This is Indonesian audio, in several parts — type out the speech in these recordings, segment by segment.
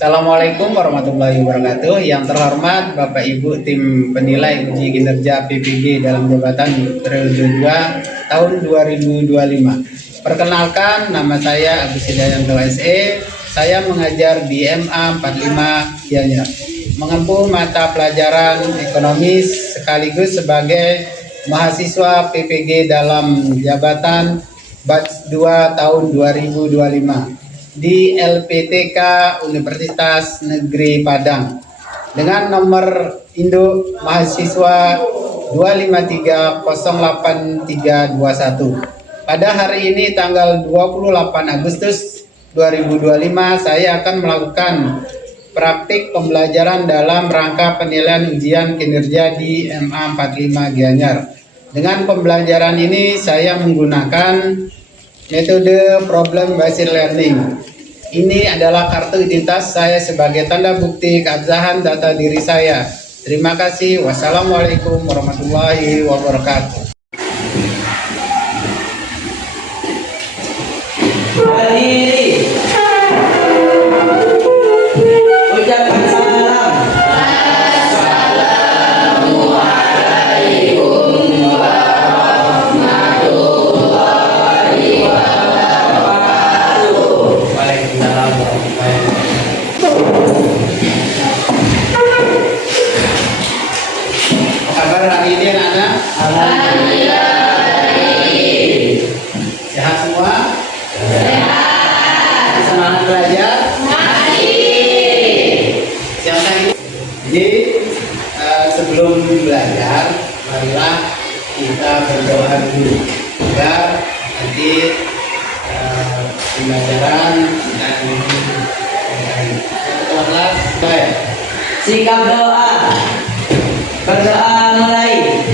Assalamualaikum warahmatullahi wabarakatuh. Yang terhormat Bapak Ibu tim penilai uji kinerja PPG dalam jabatan periode 2 tahun 2025. Perkenalkan, nama saya Agus Hidayanto SE. Saya mengajar di MA 45 Gianyar. Mengempu mata pelajaran ekonomis sekaligus sebagai mahasiswa PPG dalam jabatan batch 2 tahun 2025 di LPTK Universitas Negeri Padang dengan nomor induk mahasiswa 2530831. Pada hari ini tanggal 28 Agustus 2025 saya akan melakukan praktik pembelajaran dalam rangka penilaian ujian kinerja di MA 45 Gianyar. Dengan pembelajaran ini saya menggunakan metode problem based learning. Ini adalah kartu identitas saya sebagai tanda bukti keabsahan data diri saya. Terima kasih. Wassalamualaikum warahmatullahi wabarakatuh. Berdiri. Ucapkan salam. Kabar hari ini anak-anak? Sehat semua? Sehat. Semangat belajar? Siapa ini? Jadi sebelum belajar, marilah kita berdoa dulu agar nanti pembelajaran dan kelas baik. Sikap doa. Berdoa mulai.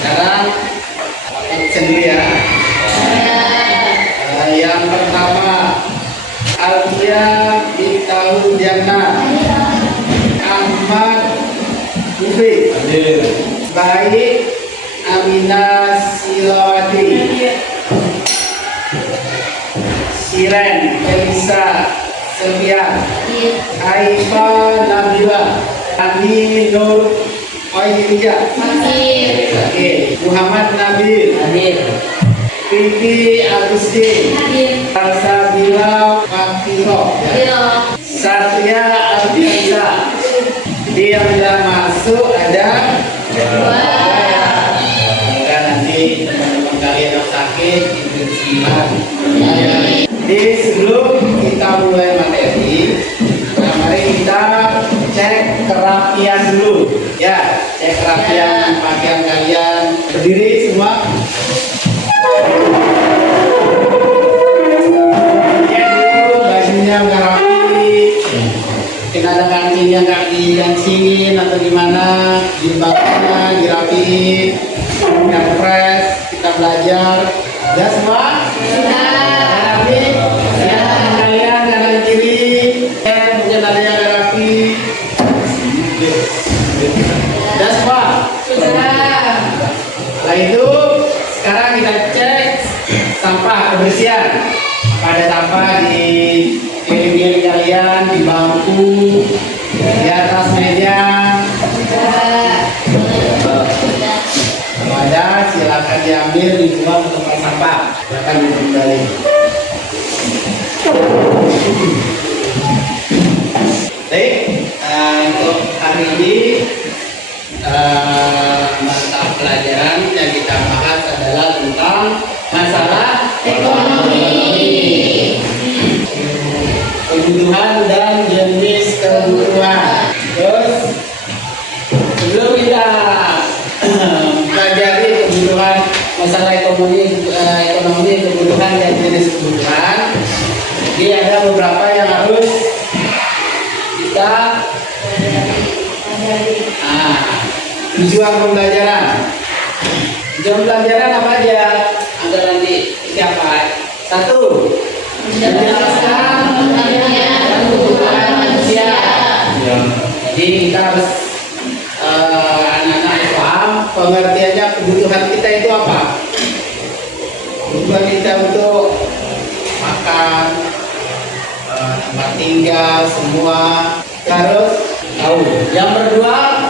Sekarang sendiri ya. Yang pertama, Alfia Bintahul Jannah, Ahmad Ufi, Baik Aminah Silawati, Siren Elisa Selvian, Aifa Nabila, Ani Nur Oiya, Muhammad Nabil, Pipi Agustin, Salsabila Fakiro, Satria Ardiansa. Jadi yang sudah masuk ada dua. Semoga nanti teman-teman kalian yang sakit diberikan. Jadi sebelum kita mulai materi, mari kita cek kerapian dulu. Ya, cek kerapian pakaian kalian. Berdiri semua. Cek dulu bajunya udah rapi. Mungkin ada kakinya nggak digancingin atau gimana, jilbabnya dirapiin, nggak press. Kita belajar. Ya semua? Rapi. Ya, kalian kanan kiri. Mungkin ada yang rapi. Sudah semua? Sudah. Setelah itu sekarang kita cek sampah kebersihan. Ada sampah di piring-piring kalian, di bangku, di atas meja. Kalau ada silakan diambil, dibuang ke tempat sampah. Silakan kembali. Baik, untuk hari ini mata pelajaran yang kita bahas adalah tentang masalah ekonomi. ekonomi kebutuhan dan jenis kebutuhan. Jadi ada beberapa yang harus kita tujuan pembelajaran. Tujuan pembelajaran apa aja? Ada nanti siapa? Satu, menjelaskan kebutuhan manusia. Jadi kita harus anak-anak paham pengertiannya kebutuhan kita itu apa. Kebutuhan kita untuk makan, tempat tinggal, semua harus tahu. Yang kedua,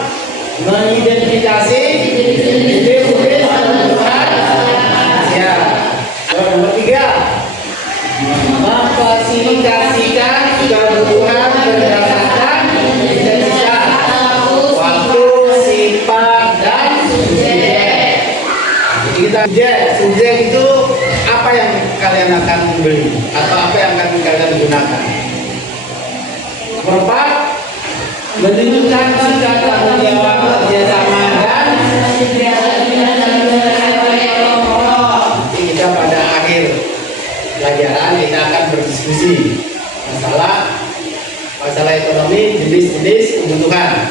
mengidentifikasi jenis kebutuhan. Ya. Nomor tiga, memfasilitasikan kebutuhan berdasarkan intensitas, waktu, sifat, dan subjek. Jadi kita subjek itu apa yang kalian akan beli atau apa yang akan kalian gunakan. Nomor empat, menunjukkan sikap tanggung jawab kerjasama dan kita pada akhir pelajaran kita akan berdiskusi masalah ekonomi, jenis-jenis kebutuhan.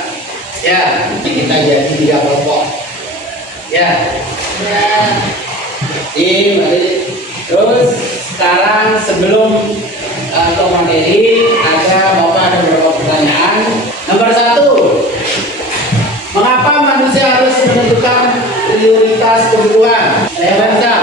Ya, kita jadi 3 kelompok. Ya. Terus sekarang sebelum ke materi ada beberapa pertanyaan. Nomor 1, mengapa manusia harus menentukan prioritas kebutuhan? Saya baca.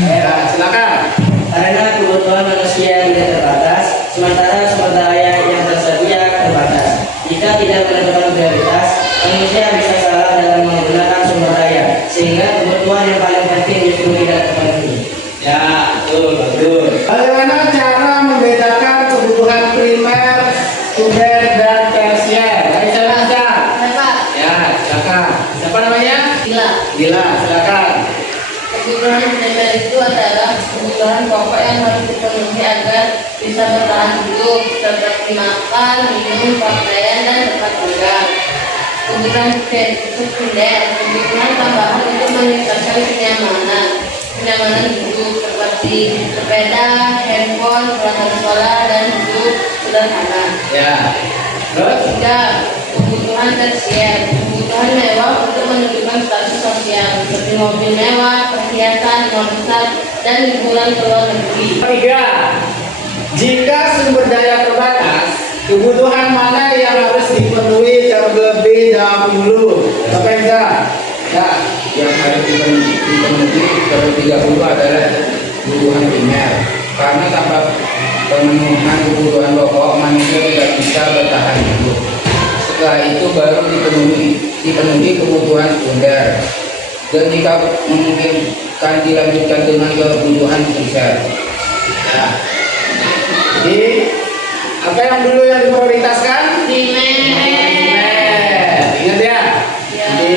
Ya, silakan. Karena kebutuhan manusia tidak terbatas, sementara sumber daya yang tersedia terbatas. Jika tidak menentukan prioritas, manusia bisa salah dalam menggunakan sumber daya, sehingga kebutuhan yang paling penting justru tidak terpenuhi. Ya, betul, bagus. Bagaimana cara membedakan kebutuhan primer, sekunder, dan tersier? Ayo saya baca. Ya, silakan. Siapa namanya? Gila, silakan. Kebutuhan primer itu adalah kebutuhan pokok yang harus dipenuhi agar bisa bertahan hidup, seperti makan, minum, pakaian, dan tempat tinggal. Kebutuhan sekunder, kebutuhan tambahan untuk meningkatkan kenyamanan hidup, seperti sepeda, handphone, peralatan sekolah, dan hidup sederhana. Ya. Terus? 3. Kebutuhan tersier, kebutuhan mewah untuk menunjukkan status sosial, seperti mobil mewah, perhiasan, rumah besar, dan liburan ke luar negeri. 3. Jika sumber daya terbatas, kebutuhan mana yang harus dipenuhi terlebih dahulu? Apa yang ya, yang harus dipenuhi terlebih dahulu adalah kebutuhan primer, karena tanpa pemenuhan kebutuhan pokok manusia tidak bisa bertahan hidup. Setelah itu baru dipenuhi kebutuhan sekunder, dan jika memungkinkan dilanjutkan dengan kebutuhan tersier. ya. Jadi apa yang dulu yang diprioritaskan? Primer. Ingat ya. Jadi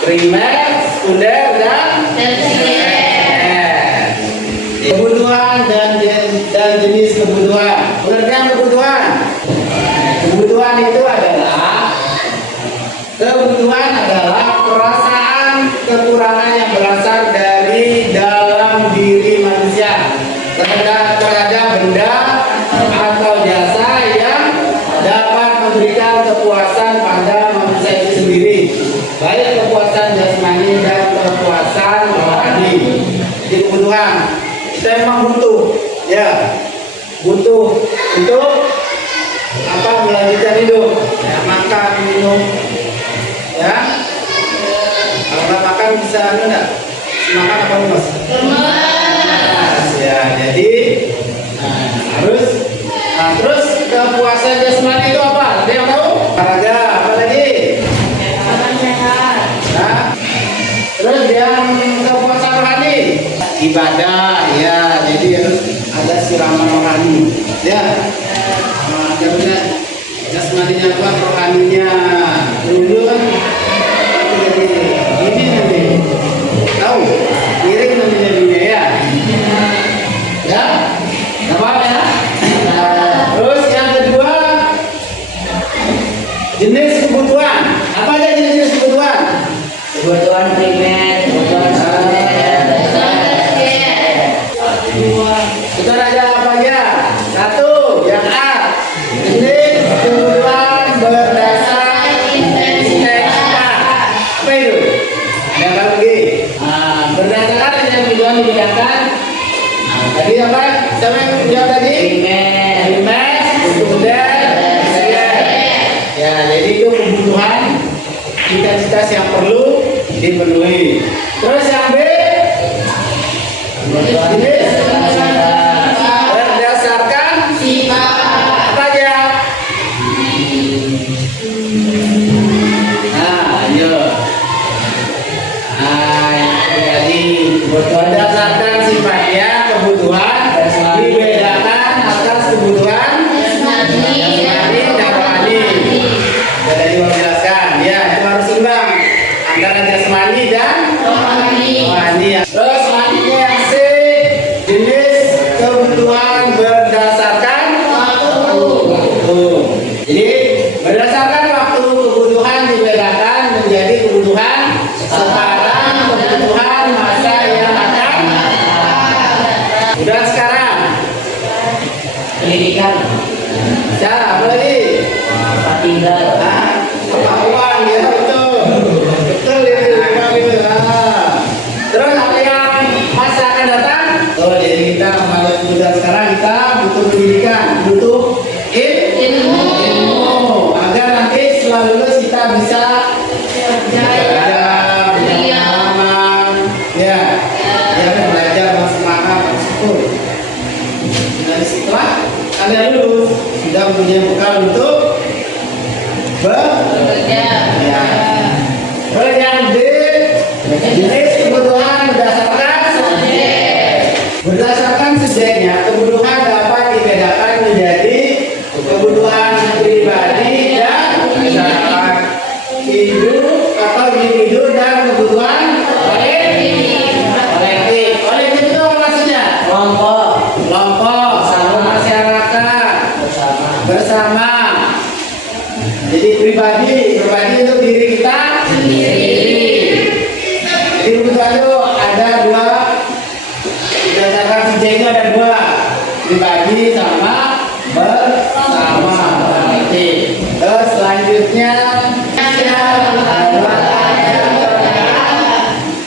primer, sekunder, dan tersier. Kebutuhan dan jenis kebutuhan. Pengertian kebutuhan. Kebutuhan itu adalah perasaan kekurangan yang berasal dari dalam diri manusia terhadap benda atau jasa yang dapat memberikan kepuasan pada manusia itu sendiri, baik kepuasan jasmani dan kepuasan rohani. Jadi kebutuhan kita memang butuh, ya, butuh untuk apa, melanjutkan hidup, ya, makan, minum, ya. Kalau nggak makan bisa enggak? Makan apa mas? Ya, jadi terus kepuasan jasmani itu apa? Ada yang tahu? Olahraga, apa lagi? Nah, terus yang kepuasan rohani, ibadah, ya. Jadi harus ada siraman rohani, ya. Karena jasmaninya kuat, rohaninya dulu kan jadi ini nanti tahu miring nanti jadinya, ya. Ya, apa ya? Terus yang kedua, jenis kebutuhan. Apa aja jenis kebutuhan? Kebutuhan primer, kebutuhan sekunder, dibedakan. Nah, tadi apa? Siapa yang jawab tadi? Primer, sekunder, tersier. Ya, jadi itu kebutuhan intensitas yang perlu dipenuhi. Terus yang B, jenis berdasarkan Sifat. apa aja? Nah, ayo. Nah, yang terjadi berdasarkan sifatnya kebutuhan dibedakan atas kebutuhan jasmani dan rohani. Sudah dijelaskan, ya itu harus seimbang antara jasmani dan rohani. Terus selanjutnya yang C, jenis kebutuhan berdasarkan waktu. Jadi berdasarkan waktu kebutuhan dibedakan menjadi kebutuhan sekarang, kebutuhan masa yang akan datang. Udah sekarang. Pendidikan, Cara apa lagi? tempat tinggal, Kemampuan ya betul. Betul itu memang itu. Terus apa yang masa akan datang? Oh jadi kita kembali sudah sekarang kita butuh pendidikan, butuh ilmu agar nanti setelah lulus kita bisa belajar, punya pengalaman, ya, belajar bersemangat, bersyukur. Dari setelah kalian lulus sudah punya bekal untuk Bekerja. ya. Terus yang D, jenis kebutuhan berdasarkan subjeknya kebutuhan dapat dibedakan menjadi kebutuhan pribadi dan masyarakat, hidup atau individu dan kebutuhan kolektif. Kolektif itu apa maksudnya? kelompok, Kelompok, masyarakat, bersama. Jadi pribadi itu diri kita sendiri. Jadi kebutuhan itu ada dua, berdasarkan subjek itu ada dua, pribadi sama bersama. Terus selanjutnya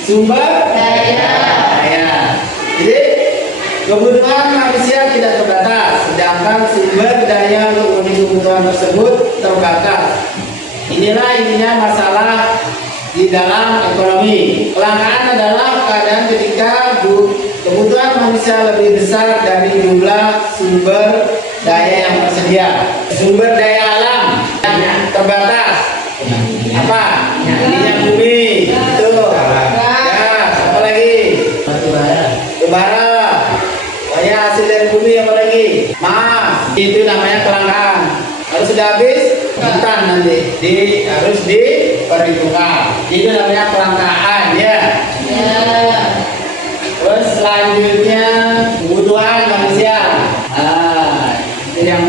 sumber daya. Jadi kebutuhan manusia tidak terbatas, sedangkan sumber daya untuk memenuhi kebutuhan tersebut terbatas. Inilah intinya masalah di dalam ekonomi. Kelangkaan adalah keadaan ketika kebutuhan manusia lebih besar dari jumlah sumber daya yang tersedia. Sumber daya alam yang terbatas. Apa? Minyak bumi. Itu. Ya, apa lagi? Batu bara. Banyak hasil dari bumi, apa lagi? Maaf, itu namanya kelangkaan. Kalau sudah habis, hutan nanti harus diperhitungkan. Itu namanya kelangkaan, ya. Terus selanjutnya kebutuhan manusia. Itu yang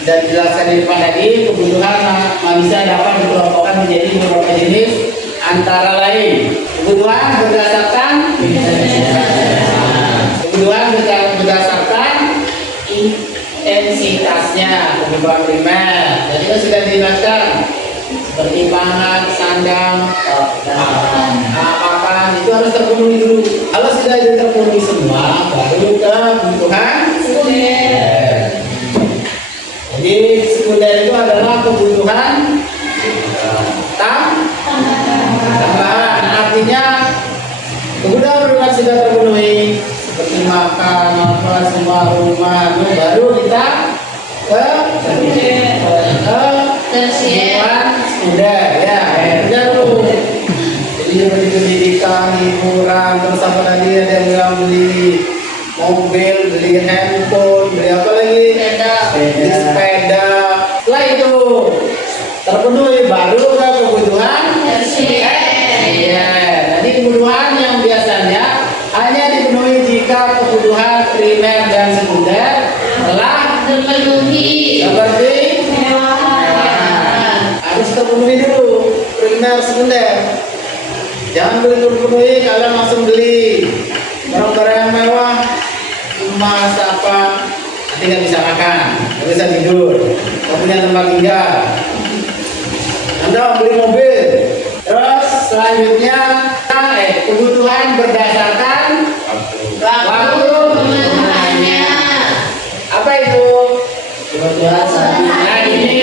sudah dijelaskan di depan tadi. Kebutuhan manusia dapat dikelompokkan menjadi beberapa jenis, antara lain kebutuhan berdasarkan intensitasnya, kebutuhan primer. Jadi kan sudah dijelaskan seperti pangan, sandang, pakan itu harus terpenuhi dulu. Kalau sudah terpenuhi semua, baru ke kebutuhan sekunder. Jadi sekunder itu adalah kebutuhan tambahan. Artinya kebutuhan primer sudah terpenuhi, seperti makan, apa semua rumah, itu baru kita ke kebutuhan sekunder, ya. Udah dulu. Jadi seperti pendidikan, hiburan, terus apa lagi, ada yang bilang beli mobil, beli handphone, beli apa lagi? Beli sepeda. Setelah itu terpenuhi, baru ke kebutuhan ya. Jadi kebutuhan yang biasanya hanya dipenuhi jika kebutuhan primer dan sekunder telah Terpenuhi. seperti harus terpenuhi dulu primer sekunder. Jangan terpenuhi kalian langsung beli barang-barang yang mewah, emas apa, nanti nggak bisa makan, nggak bisa tidur, nggak punya tempat tinggal. Anda beli mobil. Terus selanjutnya kebutuhan berdasarkan waktu Penggunaannya. apa itu? Kebutuhan saat ini. Nah ini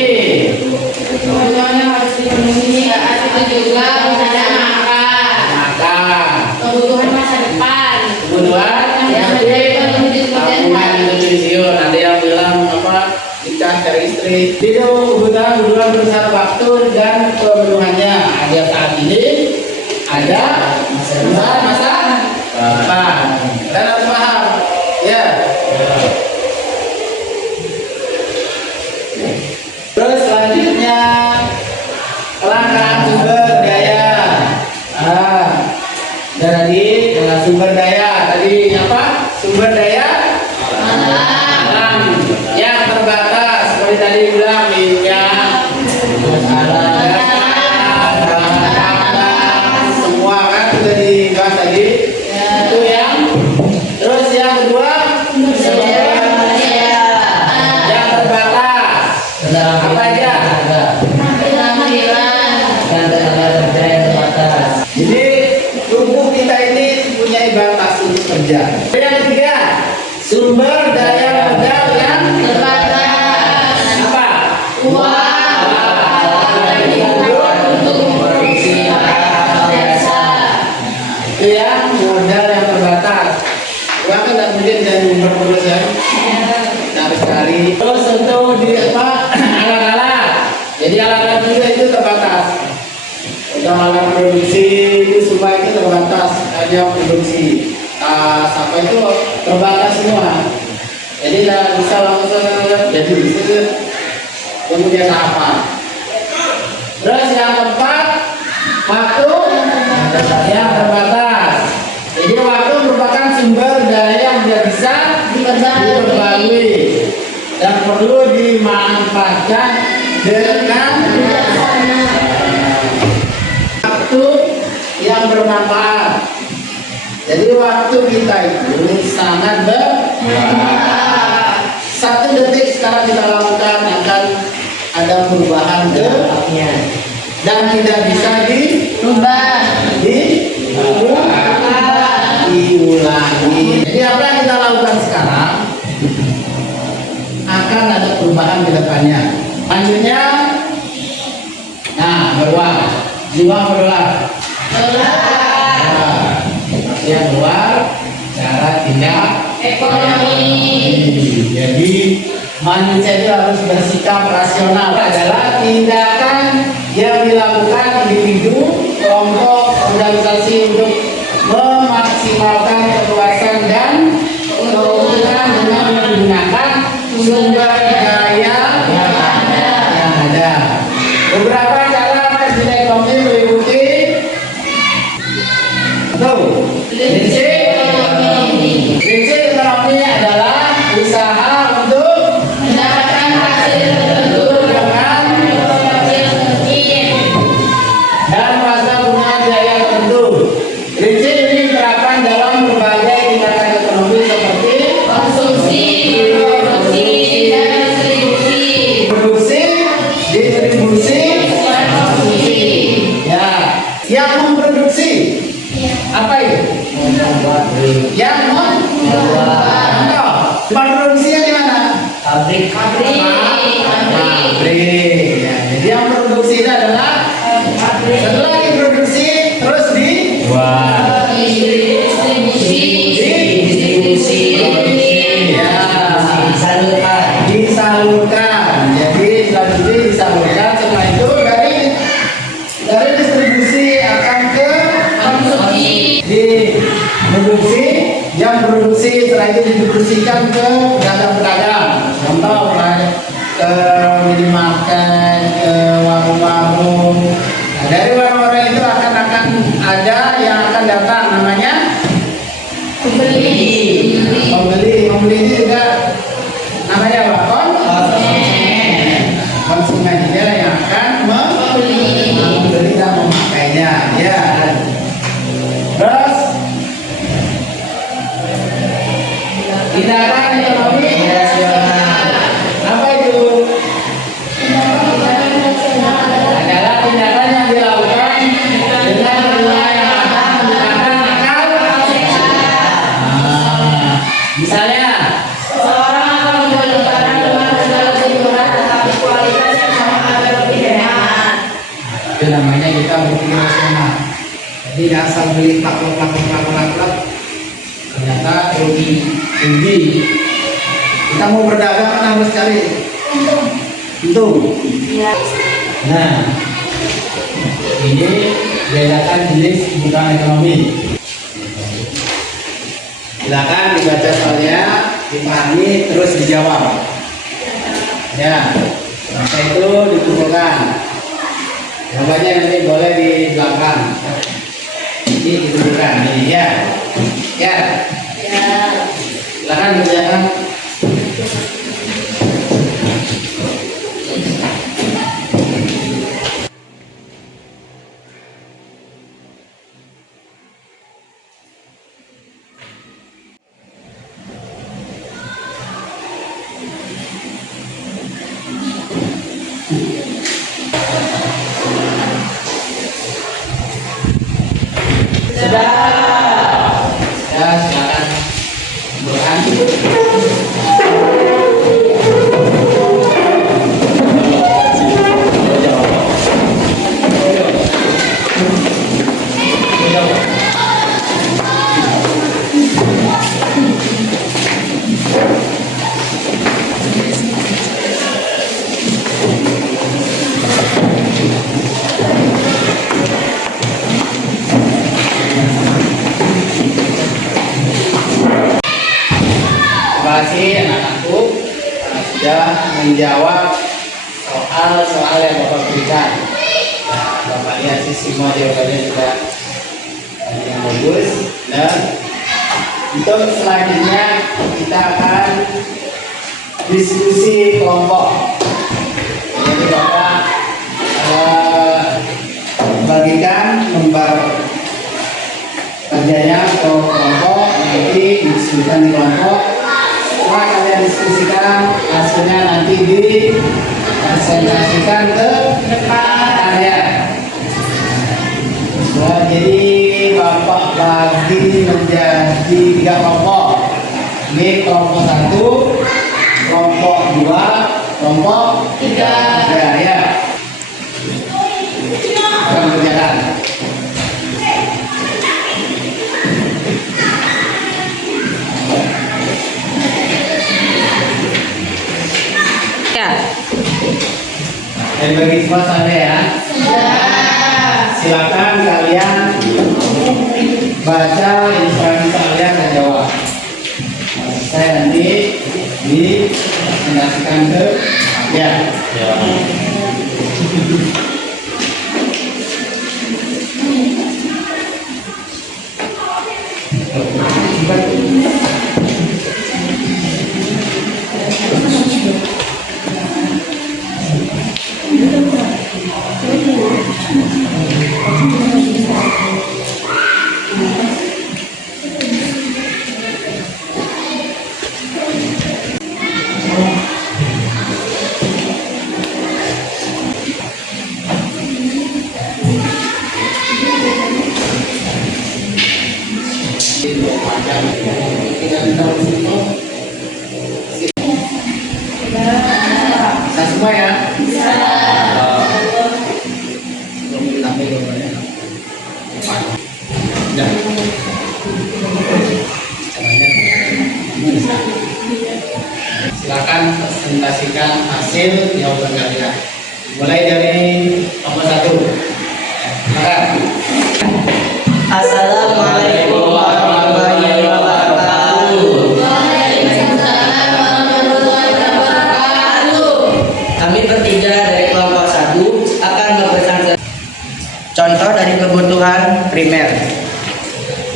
Kebutuhannya harus dipenuhi. Saat itu juga misalnya makan. makan. Kebutuhan masa depan. Kebutuhan Yang dipenuhi di kemudian tabungan hari. untuk pensiun. Ada yang bilang apa? Nikah cari istri. Itu kebutuhan berusaha waktu dan pemenuhannya. Ada saat ini, ada masa depan. Dan harus paham. Ya. Terus selanjutnya kelangkaan sumber daya. Jadi dengan sumber daya tadi apa? Sumber daya alam yang terbatas seperti tadi bilang minyak, semua kan sudah dibahas tadi. Itu yang terus yang kedua yang terbatas. Apa aja? Penampilan. Dan tenaga kerja yang terbatas. Jadi tubuh kita ini punya batas untuk kerja. Yang ketiga, sumber daya modal yang Terbatas. apa? Uang. Untuk memproduksi barang jasa. Itu yang modal yang terbatas. Uang kan tidak mungkin jadi memperoleh ya. Nah sekali. Terus untuk di apa? Alat-alat. Jadi alat-alat juga itu terbatas. Untuk alat produksi itu semua itu terbatas. Ada yang produksi tas apa itu terbatas semua. Jadi tidak bisa langsung jadi bisa kemudian apa? Terus yang keempat waktu yang terbatas. Jadi waktu merupakan sumber daya yang tidak bisa diperbarui dan perlu dimanfaatkan dengan waktu yang bermanfaat. Jadi waktu kita itu sangat bermanfaat. 1 detik sekarang kita lakukan akan ada perubahan ke Haknya. dan tidak bisa diulangi. Jadi apa yang kita lakukan sekarang akan ada perubahan ke depannya. Selanjutnya, nah beruang, jiwa beruang. Yang luar cara tindak Ekonomi. Jadi manusia itu harus bersikap rasional. Adalah tindakan yang dilakukan individu, kelompok, organisasi untuk memaksimalkan kepuasan dan keuntungan dengan menggunakan sumber daya yang ada. Beberapa cara presiden ekonomi meliputi prinsip ekonomi adalah usaha untuk Mendapatkan hasil tertentu dengan yang mungkin. dan masa penggunaan biaya tertentu. Prinsip ini diterapkan dalam berbagai tindakan ekonomi seperti Konsumsi, produksi, dan distribusi. produksi, distribusi, Konsumsi. ya. Yang memproduksi apa itu? Yang contoh, produksinya di mana? Pabrik. Pabrik. Pabrik. Ya, jadi yang produksi itu adalah setelah diproduksi terus Distribusi. ya, Disalurkan. disalurkan. Jadi selanjutnya disalurkan. Setelah itu dari distribusi akan ke Konsumsi. diproduksi, yang produksi setelah itu didistribusikan ke pedagang-pedagang. Contoh ke minimarket, ke warung-warung. Nah, dari warung-warung itu akan ada yang akan datang namanya Pembeli. pembeli ini juga namanya apa? Konsumen dia yang akan membeli dan memakainya. Ya. Terus tindakan ekonomi Rasional. apa itu? Adalah tindakan yang dilakukan Jadi asal beli plak ternyata rugi. Kita mau berdagang kan harus cari untung. Nah, ini bedakan jenis kebutuhan ekonomi. Silakan dibaca soalnya, dipahami, terus dijawab. Ya, maka itu dikumpulkan. Jawabannya nanti boleh di belakang. Ini dikumpulkan. Ini ya. Ya. Silakan kerjakan. Ya, silakan. Terima kasih anak-anakku karena sudah menjawab soal-soal yang Bapak berikan. Nah, Bapak lihat sih semua jawabannya juga yang bagus. Dan untuk selanjutnya kita akan diskusi kelompok. Jadi Bapak bagikan lembar kerjanya ke kelompok, nanti diskusikan di kelompok. Setelah kalian diskusikan, hasilnya nanti dipresentasikan ke depan kalian. Nah, jadi Bapak bagi menjadi 3 kelompok. Ini kelompok 1, kelompok 2, kelompok 3. Ya. Akan berjalan. Dan bagi semua sampai ya. Silakan kalian baca instruksi kalian dan jawab. Saya nanti dipresentasikan ke ya. Bisa semua ya? Bisa. Silakan presentasikan hasil jawaban kalian. Mulai dari nomor 1. Silakan. Assalamualaikum warahmatullahi wabarakatuh. Waalaikumsalam warahmatullahi wabarakatuh. Kami bertiga dari kelompok 1 akan mempresentasikan contoh dari kebutuhan primer.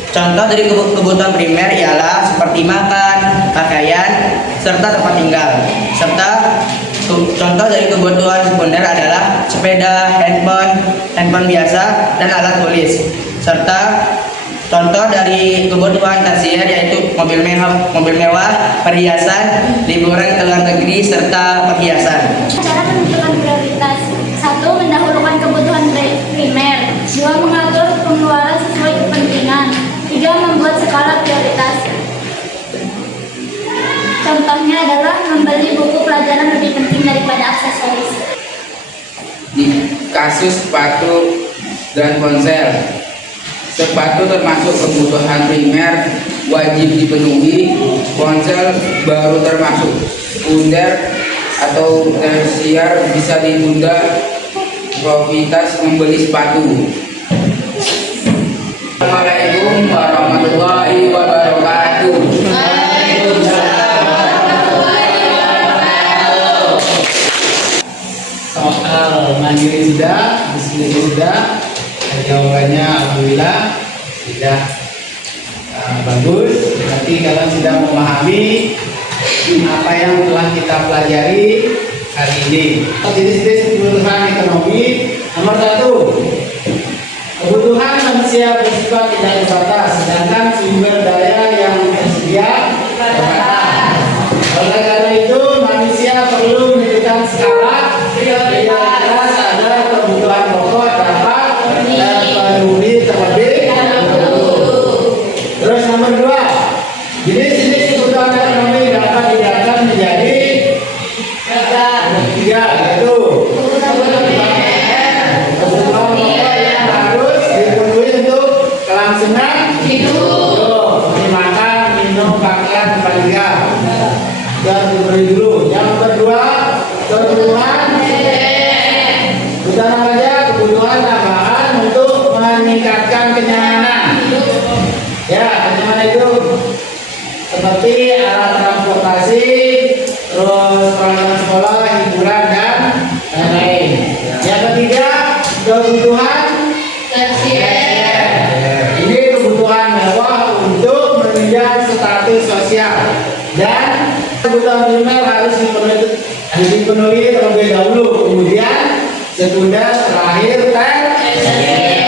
Contoh dari kebutuhan primer ialah seperti makan, pakaian, serta tempat tinggal. Serta contoh dari kebutuhan sekunder adalah sepeda, handphone biasa, dan alat tulis. Serta contoh dari kebutuhan tersier yaitu mobil mewah, perhiasan, liburan ke luar negeri, serta perhiasan. Cara menentukan prioritas: 1. Mendahulukan kebutuhan primer. 2. Mengatur pengeluaran sesuai kepentingan. 3. Membuat skala prioritas. Contohnya adalah membeli buku pelajaran lebih penting daripada aksesoris. Di kasus sepatu dan ponsel, Sepatu termasuk kebutuhan primer wajib dipenuhi. Ponsel baru termasuk sekunder atau tersier bisa ditunda prioritas membeli sepatu. Assalamualaikum warahmatullahi wabarakatuh. Soal mandiri sudah, bisnis sudah, jawabannya alhamdulillah sudah bagus. Berarti kalian sudah memahami apa yang telah kita pelajari hari ini. Jenis-jenis kebutuhan ekonomi nomor 1, kebutuhan manusia bersifat tidak terbatas, sedangkan sumber daya yang tersedia terbatas. Oleh karena itu manusia perlu menentukan skala prioritas agar kebutuhan pokok dapat terpenuhi terlebih dahulu. Terus nomor 2, jenis-jenis kebutuhan ekonomi dapat dibedakan menjadi 3, yaitu kebutuhan pokok yang harus dipenuhi untuk kelangsungan hidup, makan, minum, pakaian, tempat tinggal. Dan diberi dulu. Yang kedua, kebutuhan kebutuhan apa aja? Kebutuhan tambahan untuk meningkatkan kenyamanan. Ya, kenyamanan itu seperti alat transportasi, terus peralatan sekolah, hiburan dan lain-lain. Yang ketiga, kebutuhan tersier. Ini kebutuhan mewah untuk menunjang status sosial dan kebutuhan primer harus dipenuhi terlebih dahulu, kemudian sekunder, terakhir tersier.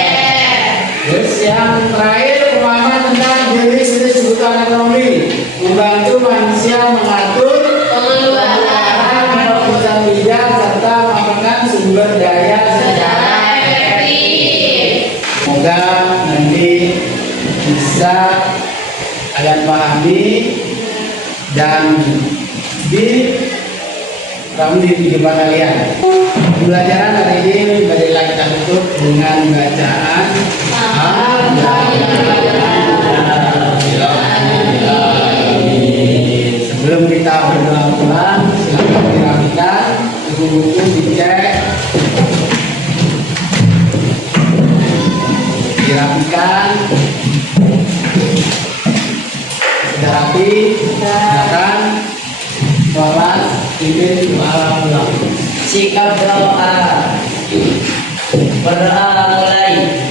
Terus yang terakhir pemahaman tentang jenis-jenis kebutuhan ekonomi membantu manusia mengatur pengeluaran, keputusan bijak serta menggunakan sumber daya secara efektif. Semoga nanti bisa kalian pahami dan di kehidupan kalian. Pembelajaran hari ini marilah kita tutup dengan bacaan Sebelum kita berdoa pulang, silakan dirapikan, buku-buku dicek, dirapikan, sudah rapi, silakan sholat, pimpin doa pulang. Sikap doa. Berdoa mulai.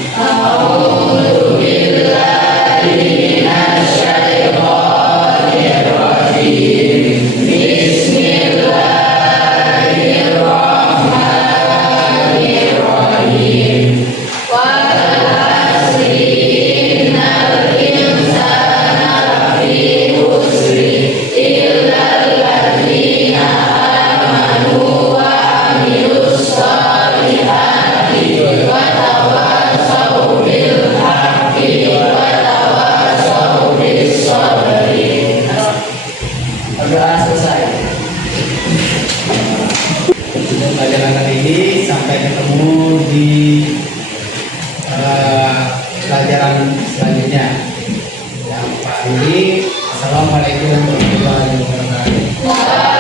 Berdoa selesai. Pelajaran kali ini sampai ketemu di pelajaran selanjutnya. Yang Pak Andi, assalamualaikum warahmatullahi wabarakatuh.